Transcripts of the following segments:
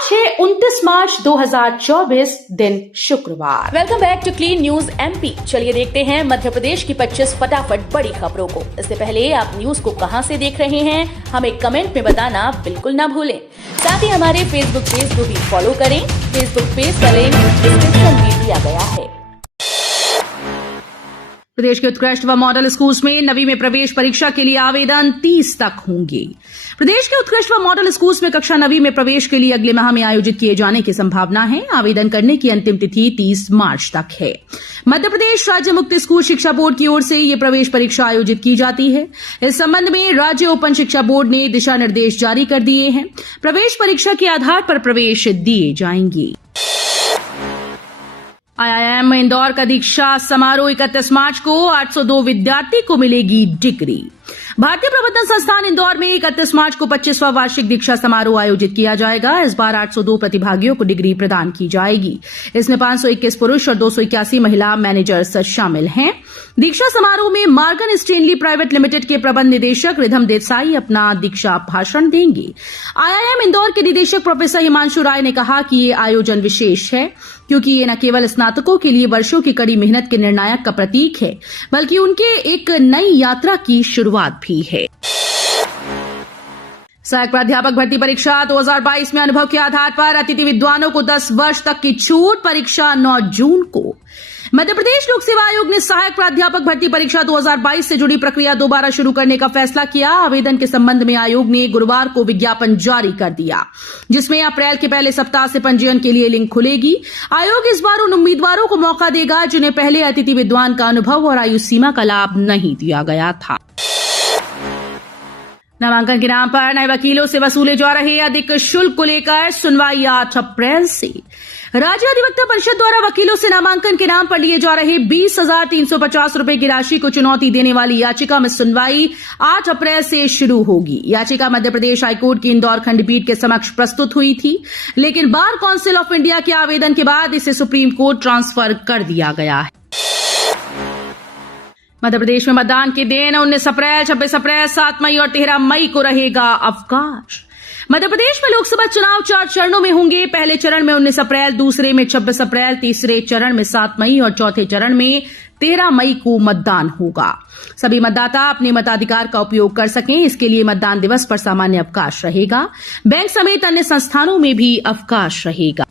आज है 29 मार्च 2024 दिन शुक्रवार। Welcome back to clean news MP. चलिए देखते हैं मध्य प्रदेश की 25 फटाफट बड़ी खबरों को। इससे पहले आप न्यूज को कहां से देख रहे हैं हमें कमेंट में बताना बिल्कुल ना भूलें। साथ ही हमारे फेसबुक पेज को भी फॉलो करें। फेसबुक पेज का लिंक डिस्क्रिप्शन में दिया गया है। प्रदेश के उत्कृष्ट व मॉडल स्कूल्स में 9वीं में प्रवेश परीक्षा के लिए आवेदन 30 तक होंगे। प्रदेश के उत्कृष्ट व मॉडल स्कूल्स में कक्षा 9वीं में प्रवेश के लिए अगले माह में आयोजित किए जाने की संभावना है। आवेदन करने की अंतिम तिथि 30 मार्च तक है। मध्य प्रदेश राज्य मुक्त स्कूल शिक्षा बोर्ड की ओर से ये प्रवेश परीक्षा आयोजित की जाती है। इस संबंध में राज्य ओपन शिक्षा बोर्ड ने दिशा निर्देश जारी कर दिए हैं। प्रवेश परीक्षा के आधार पर प्रवेश दिए जाएंगे। IIM इंदौर का दीक्षा समारोह 31 मार्च को 802 विद्यार्थी को मिलेगी डिग्री। भारतीय प्रबंधन संस्थान इंदौर में 31 मार्च को 25वां वार्षिक दीक्षा समारोह आयोजित किया जाएगा। इस बार 802 प्रतिभागियों को डिग्री प्रदान की जाएगी। इसमें 521 पुरुष और 281 महिला मैनेजर्स शामिल हैं। दीक्षा समारोह में मार्गन स्टेनली प्राइवेट लिमिटेड के प्रबंध निदेशक रिधम देसाई अपना दीक्षा भाषण देंगे। IIM इंदौर के निदेशक प्रोफेसर हिमांशु राय ने कहा कि ये आयोजन विशेष है क्योंकि ये न केवल स्नातकों के लिए वर्षों की कड़ी मेहनत के निर्णायक का प्रतीक है बल्कि उनके एक नई यात्रा की शुरुआत भी है। सहायक प्राध्यापक भर्ती परीक्षा 2022 में अनुभव के आधार पर अतिथि विद्वानों को 10 वर्ष तक की छूट। परीक्षा 9 जून को। मध्य प्रदेश लोक सेवा आयोग ने सहायक प्राध्यापक भर्ती परीक्षा 2022 से जुड़ी प्रक्रिया दोबारा शुरू करने का फैसला किया। आवेदन के संबंध में आयोग ने गुरुवार को विज्ञापन जारी कर दिया जिसमें अप्रैल के पहले सप्ताह से पंजीयन के लिए लिंक खुलेगी। आयोग इस बार उन उम्मीदवारों को मौका देगा जिन्हें पहले अतिथि विद्वान का अनुभव और आयु सीमा का लाभ नहीं दिया गया था। नामांकन के नाम पर नए वकीलों से वसूले जा रहे अधिक शुल्क को लेकर सुनवाई 8 अप्रैल से। राज्य अधिवक्ता परिषद द्वारा वकीलों से नामांकन के नाम पर लिए जा रहे 20,350 रुपए की राशि को चुनौती देने वाली याचिका में सुनवाई 8 अप्रैल से शुरू होगी। याचिका मध्य प्रदेश हाईकोर्ट की इंदौर खंडपीठ के समक्ष प्रस्तुत हुई थी, लेकिन बार काउंसिल ऑफ इंडिया के आवेदन के बाद इसे सुप्रीम कोर्ट ट्रांसफर कर दिया गया है। मध्य प्रदेश में मतदान के दिन 19 अप्रैल, 26 अप्रैल, 7 मई और 13 मई को रहेगा अवकाश। मध्य प्रदेश में लोकसभा चुनाव 4 चरणों में होंगे। पहले चरण में 19 अप्रैल, दूसरे में 26 अप्रैल, तीसरे चरण में 7 मई और चौथे चरण में 13 मई को मतदान होगा। सभी मतदाता अपने मताधिकार का उपयोग कर सकें, इसके लिए मतदान दिवस पर सामान्य अवकाश रहेगा। बैंक समेत अन्य संस्थानों में भी अवकाश रहेगा।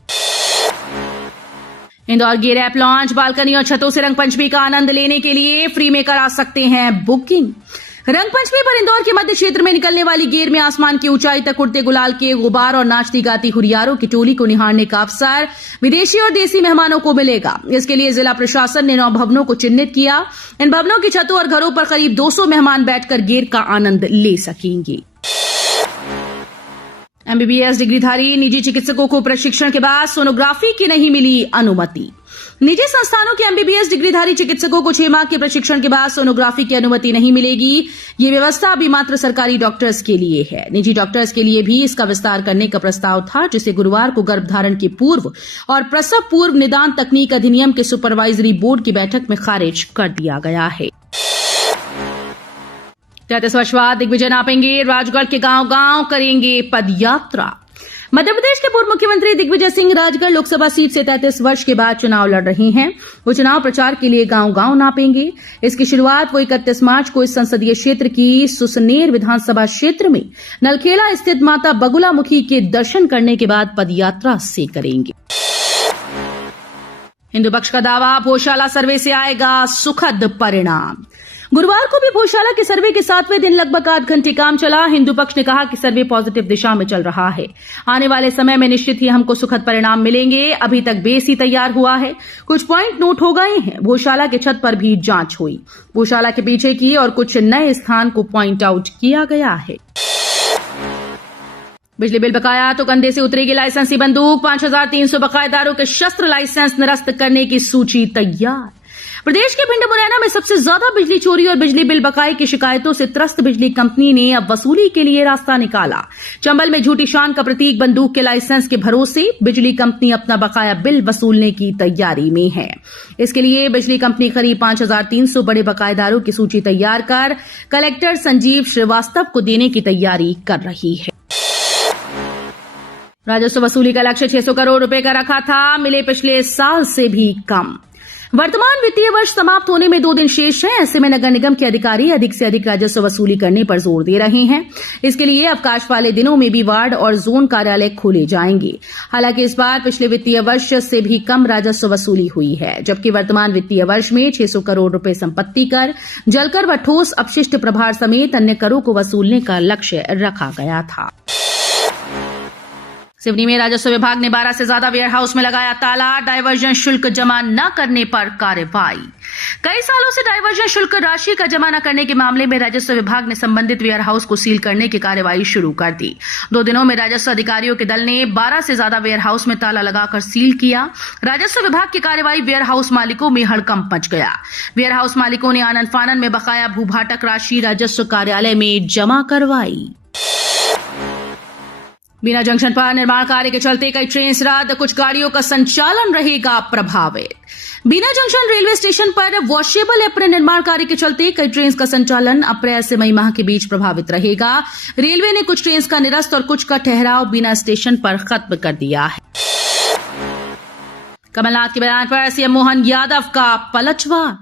इंदौर गेर ऐप लॉन्च। बालकनी और छतों से रंगपंचमी का आनंद लेने के लिए फ्री में करा सकते हैं बुकिंग। रंगपंचमी पर इंदौर के मध्य क्षेत्र में निकलने वाली गेर में आसमान की ऊंचाई तक उड़ते गुलाल के गुबार और नाचती गाती हुरियारों की टोली को निहारने का अवसर विदेशी और देसी मेहमानों को मिलेगा। इसके लिए जिला प्रशासन ने 9 भवनों को चिन्हित किया। इन भवनों की छतों और घरों पर करीब 200 मेहमान बैठकर गेर का आनंद ले सकेंगे। MBBS डिग्रीधारी निजी चिकित्सकों को प्रशिक्षण के बाद सोनोग्राफी की नहीं मिली अनुमति। निजी संस्थानों के MBBS डिग्रीधारी चिकित्सकों को 6 माह के प्रशिक्षण के बाद सोनोग्राफी की अनुमति नहीं मिलेगी। ये व्यवस्था अभी मात्र सरकारी डॉक्टर्स के लिए है। निजी डॉक्टर्स के लिए भी इसका विस्तार करने का प्रस्ताव था, जिसे गुरुवार को गर्भधारण के पूर्व और प्रसव पूर्व निदान तकनीक अधिनियम के सुपरवाइजरी बोर्ड की बैठक में खारिज कर दिया गया है। 33 वर्ष बाद दिग्विजय नापेंगे। राजगढ़ के गांव-गांव करेंगे पदयात्रा। मध्य प्रदेश के पूर्व मुख्यमंत्री दिग्विजय सिंह राजगढ़ लोकसभा सीट से 33 वर्ष के बाद चुनाव लड़ रहे हैं। वो चुनाव प्रचार के लिए गांव-गांव नापेंगे। इसकी शुरुआत वो 31 मार्च को इस संसदीय क्षेत्र की सुसनेर विधानसभा क्षेत्र में नलखेड़ा स्थित माता बगुलामुखी के दर्शन करने के बाद पदयात्रा से करेंगे। हिंदू पक्ष का दावा, भोजशाला सर्वे से आएगा सुखद परिणाम। गुरुवार को भी भोजशाला के सर्वे के 7वें दिन लगभग 8 घंटे काम चला। हिंदू पक्ष ने कहा कि सर्वे पॉजिटिव दिशा में चल रहा है। आने वाले समय में निश्चित ही हमको सुखद परिणाम मिलेंगे। अभी तक बेस ही तैयार हुआ है, कुछ पॉइंट नोट हो गए हैं। भोजशाला के छत पर भी जांच हुई। भोजशाला के पीछे की और कुछ नए स्थान को पॉइंट आउट किया गया है। बिजली बिल बकाया तो कंधे से उतरेगी लाइसेंसी बंदूक। 5,300 बकायेदारों के शस्त्र लाइसेंस निरस्त करने की सूची तैयार। प्रदेश के भिंड मुरैना में सबसे ज्यादा बिजली चोरी और बिजली बिल बकाये की शिकायतों से त्रस्त बिजली कंपनी ने अब वसूली के लिए रास्ता निकाला। चंबल में झूठी शान का प्रतीक बंदूक के लाइसेंस के भरोसे बिजली कंपनी अपना बकाया बिल वसूलने की तैयारी में है। इसके लिए बिजली कंपनी करीब 5,300 बड़े बकायेदारों की सूची तैयार कर कलेक्टर संजीव श्रीवास्तव को देने की तैयारी कर रही है। राजस्व वसूली का लक्ष्य 600 करोड़ रुपए का रखा था, मिले पिछले साल से भी कम। वर्तमान वित्तीय वर्ष समाप्त होने में 2 दिन शेष है। ऐसे में नगर निगम के अधिकारी अधिक से अधिक राजस्व वसूली करने पर जोर दे रहे हैं। इसके लिए अवकाश वाले दिनों में भी वार्ड और जोन कार्यालय खोले जाएंगे। हालांकि इस बार पिछले वित्तीय वर्ष से भी कम राजस्व वसूली हुई है, जबकि वर्तमान वित्तीय वर्ष में 600 करोड़ रुपए संपत्ति कर, जलकर व ठोस अपशिष्ट प्रभार समेत अन्य करों को वसूलने का लक्ष्य रखा गया था। सिवनी में राजस्व विभाग ने 12 से ज्यादा वेयर हाउस में लगाया ताला, डायवर्जन शुल्क जमा न करने पर कार्रवाई। कई सालों से डायवर्जन शुल्क राशि का जमा न करने के मामले में राजस्व विभाग ने संबंधित वेयर हाउस को सील करने की कार्रवाई शुरू कर दी। 2 दिनों में राजस्व अधिकारियों के दल ने 12 से ज्यादा वेयर हाउस में ताला लगाकर सील किया। राजस्व विभाग की कार्रवाई वेयर हाउस मालिकों में हड़कंप मच गया। वेयर हाउस मालिकों ने आनन फानन में बकाया भूभाटक राशि राजस्व कार्यालय में जमा करवाई। बीना जंक्शन पर निर्माण कार्य के चलते कई ट्रेन रद्द, कुछ गाड़ियों का संचालन रहेगा प्रभावित। बीना जंक्शन रेलवे स्टेशन पर वॉशेबल एप्रन निर्माण कार्य के चलते कई ट्रेन का संचालन अप्रैल से मई माह के बीच प्रभावित रहेगा। रेलवे ने कुछ ट्रेन का निरस्त और कुछ का ठहराव बीना स्टेशन पर खत्म कर दिया है। कमलनाथ के बयान पर सीएम मोहन यादव का पलटवार।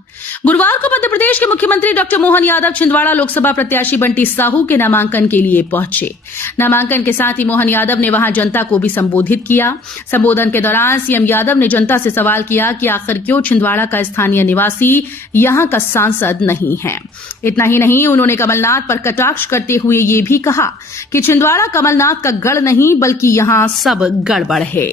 गुरुवार को मध्य प्रदेश के मुख्यमंत्री डॉक्टर मोहन यादव छिंदवाड़ा लोकसभा प्रत्याशी बंटी साहू के नामांकन के लिए पहुंचे। नामांकन के साथ ही मोहन यादव ने वहां जनता को भी संबोधित किया। संबोधन के दौरान सीएम यादव ने जनता से सवाल किया कि आखिर क्यों छिंदवाड़ा का स्थानीय निवासी यहां का सांसद नहीं है। इतना ही नहीं, उन्होंने कमलनाथ पर कटाक्ष करते हुए ये भी कहा कि छिंदवाड़ा कमलनाथ का गढ़ नहीं बल्कि यहां सब गड़बड़ है।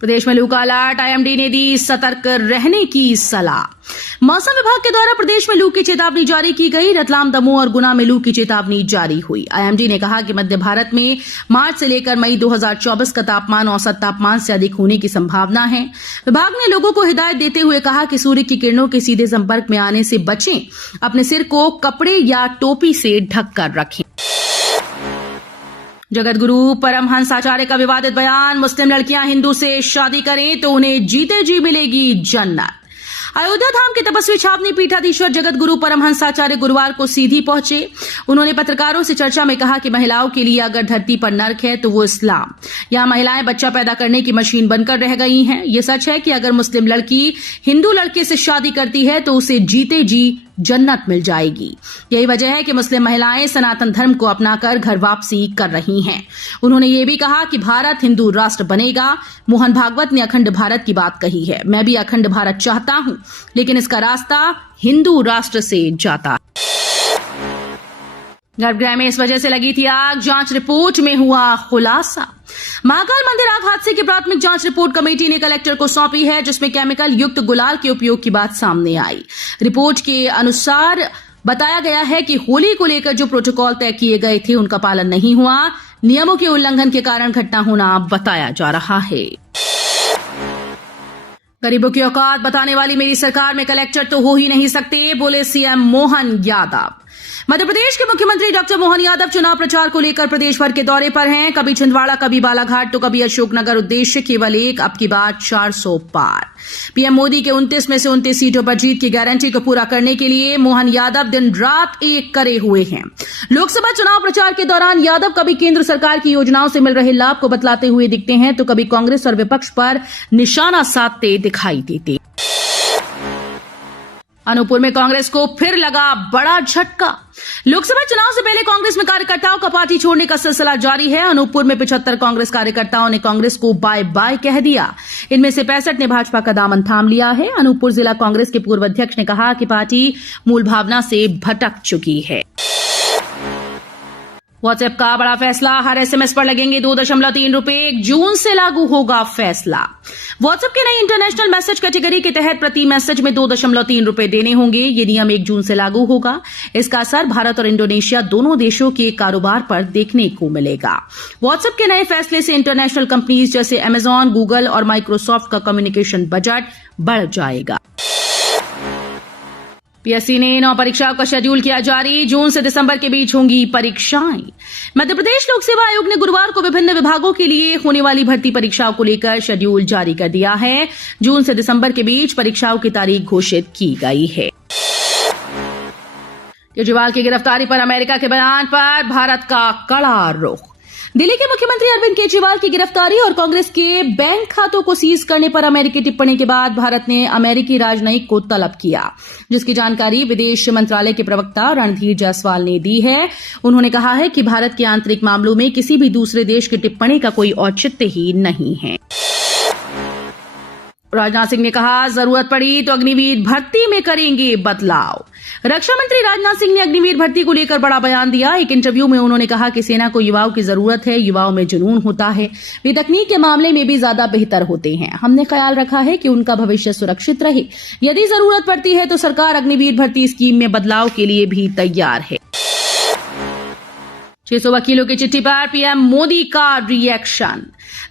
प्रदेश में लू का अलर्ट, आईएमडी ने दी सतर्क रहने की सलाह। मौसम विभाग के द्वारा प्रदेश में लू की चेतावनी जारी की गई। रतलाम, दमोह और गुना में लू की चेतावनी जारी हुई। आईएमडी ने कहा कि मध्य भारत में मार्च से लेकर मई 2024 का तापमान औसत तापमान से अधिक होने की संभावना है। विभाग ने लोगों को हिदायत देते हुए कहा कि सूर्य की किरणों के सीधे संपर्क में आने से बचें, अपने सिर को कपड़े या टोपी से ढककर रखें। जगत गुरु परमहंस आचार्य का विवादित बयान, मुस्लिम लड़कियां हिंदू से शादी करें तो उन्हें जीते जी मिलेगी जन्नत। अयोध्या धाम के तपस्वी छावनी पीठाधीश्वर जगत गुरु परमहंस आचार्य गुरुवार को सीधी पहुंचे। उन्होंने पत्रकारों से चर्चा में कहा कि महिलाओं के लिए अगर धरती पर नर्क है तो वो इस्लाम। यहां महिलाएं बच्चा पैदा करने की मशीन बनकर रह गई हैं। ये सच है कि अगर मुस्लिम लड़की हिंदू लड़के से शादी करती है तो उसे जीते जी जन्नत मिल जाएगी। यही वजह है कि मुस्लिम महिलाएं सनातन धर्म को अपनाकर घर वापसी कर रही हैं। उन्होंने ये भी कहा कि भारत हिंदू राष्ट्र बनेगा। मोहन भागवत ने अखंड भारत की बात कही है। मैं भी अखंड भारत चाहता हूं, लेकिन इसका रास्ता हिंदू राष्ट्र से जाता है। गर्भगृह में इस वजह से लगी थी आग, जांच रिपोर्ट में हुआ खुलासा। महाकाल मंदिर आग हादसे की प्राथमिक जांच रिपोर्ट कमेटी ने कलेक्टर को सौंपी है, जिसमें केमिकल युक्त गुलाल के उपयोग की बात सामने आई। रिपोर्ट के अनुसार बताया गया है कि होली को लेकर जो प्रोटोकॉल तय किए गए थे उनका पालन नहीं हुआ। नियमों के उल्लंघन के कारण घटना होना बताया जा रहा है। गरीबों की औकात बताने वाली मेरी सरकार में कलेक्टर तो हो ही नहीं सकते, बोले सीएम मोहन यादव। मध्य प्रदेश के मुख्यमंत्री डॉक्टर मोहन यादव चुनाव प्रचार को लेकर प्रदेश भर के दौरे पर हैं। कभी छिंदवाड़ा, कभी बालाघाट तो कभी अशोकनगर। उद्देश्य केवल एक, अब की बात 400 पार। पीएम मोदी के 29 में से 29 सीटों पर जीत की गारंटी को पूरा करने के लिए मोहन यादव दिन रात एक करे हुए हैं। लोकसभा चुनाव प्रचार के दौरान यादव कभी केंद्र सरकार की योजनाओं से मिल रहे लाभ को बतलाते हुए दिखते हैं तो कभी कांग्रेस और विपक्ष पर निशाना साधते दिखाई देते। अनूपपुर में कांग्रेस को फिर लगा बड़ा झटका। लोकसभा चुनाव से पहले कांग्रेस में कार्यकर्ताओं का पार्टी छोड़ने का सिलसिला जारी है। अनूपपुर में 75 कांग्रेस कार्यकर्ताओं ने कांग्रेस को बाय बाय कह दिया। इनमें से 65 ने भाजपा का दामन थाम लिया है। अनूपपुर जिला कांग्रेस के पूर्व अध्यक्ष ने कहा कि पार्टी मूल भावना से भटक चुकी है। व्हाट्सएप का बड़ा फैसला, हर एसएमएस पर लगेंगे 2.3 रुपए। 1 जून से लागू होगा फैसला। व्हाट्सएप के नई इंटरनेशनल मैसेज कैटेगरी के तहत प्रति मैसेज में 2.3 रुपए देने होंगे। ये नियम 1 जून से लागू होगा। इसका असर भारत और इंडोनेशिया दोनों देशों के कारोबार पर देखने को मिलेगा। व्हाट्सएप के नए फैसले से इंटरनेशनल कंपनीज जैसे अमेजॉन, गूगल और माइक्रोसॉफ्ट का कम्युनिकेशन बजट बढ़ जाएगा। पीएससी ने 9 परीक्षाओं का शेड्यूल किया जारी। जून से दिसंबर के बीच होंगी परीक्षाएं। मध्य प्रदेश लोक सेवा आयोग ने गुरुवार को विभिन्न विभागों के लिए होने वाली भर्ती परीक्षाओं को लेकर शेड्यूल जारी कर दिया है। जून से दिसंबर के बीच परीक्षाओं की तारीख घोषित की गई है। केजरीवाल की गिरफ्तारी पर अमेरिका के बयान पर भारत का कड़ा रुख। दिल्ली के मुख्यमंत्री अरविंद केजरीवाल की गिरफ्तारी और कांग्रेस के बैंक खातों को सीज करने पर अमेरिकी टिप्पणी के बाद भारत ने अमेरिकी राजनयिक को तलब किया, जिसकी जानकारी विदेश मंत्रालय के प्रवक्ता रणधीर जायसवाल ने दी है। उन्होंने कहा है कि भारत के आंतरिक मामलों में किसी भी दूसरे देश की टिप्पणी का कोई औचित्य ही नहीं है। राजनाथ सिंह ने कहा, जरूरत पड़ी तो अग्निवीर भर्ती में करेंगे बदलाव। रक्षा मंत्री राजनाथ सिंह ने अग्निवीर भर्ती को लेकर बड़ा बयान दिया। एक इंटरव्यू में उन्होंने कहा कि सेना को युवाओं की जरूरत है, युवाओं में जुनून होता है, वे तकनीक के मामले में भी ज्यादा बेहतर होते हैं। हमने ख्याल रखा है कि उनका भविष्य सुरक्षित रहे। यदि जरूरत पड़ती है तो सरकार अग्निवीर भर्ती स्कीम में बदलाव के लिए भी तैयार है। 600 वकीलों की चिट्ठी पर पीएम मोदी का रिएक्शन।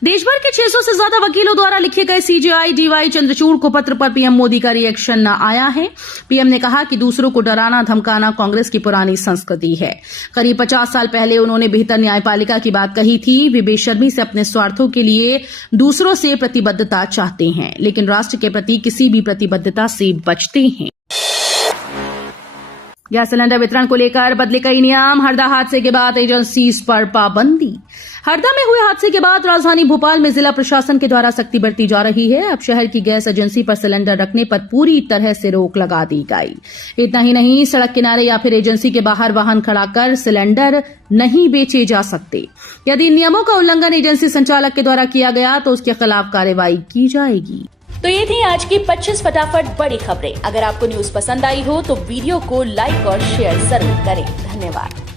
देश भर के 600 से ज्यादा वकीलों द्वारा लिखे गए सीजेआई डीवाई चंद्रचूड़ को पत्र पर पीएम मोदी का रिएक्शन न आया है। पीएम ने कहा कि दूसरों को डराना धमकाना कांग्रेस की पुरानी संस्कृति है। करीब 50 साल पहले उन्होंने बेहतर न्यायपालिका की बात कही थी। वे बेशर्मी से अपने स्वार्थों के लिए दूसरों से प्रतिबद्धता चाहते हैं, लेकिन राष्ट्र के प्रति किसी भी प्रतिबद्धता से बचते हैं। गैस सिलेंडर वितरण को लेकर बदले कई नियम। हरदा हादसे के बाद एजेंसीज पर पाबंदी। हरदा में हुए हादसे के बाद राजधानी भोपाल में जिला प्रशासन के द्वारा सख्ती बरती जा रही है। अब शहर की गैस एजेंसी पर सिलेंडर रखने पर पूरी तरह से रोक लगा दी गई। इतना ही नहीं, सड़क किनारे या फिर एजेंसी के बाहर वाहन खड़ा कर सिलेंडर नहीं बेचे जा सकते। यदि इन नियमों का उल्लंघन एजेंसी संचालक के द्वारा किया गया तो उसके खिलाफ कार्रवाई की जाएगी। तो ये थी आज की 25 फटाफट बड़ी खबरें। अगर आपको न्यूज पसंद आई हो तो वीडियो को लाइक और शेयर जरूर करें। धन्यवाद।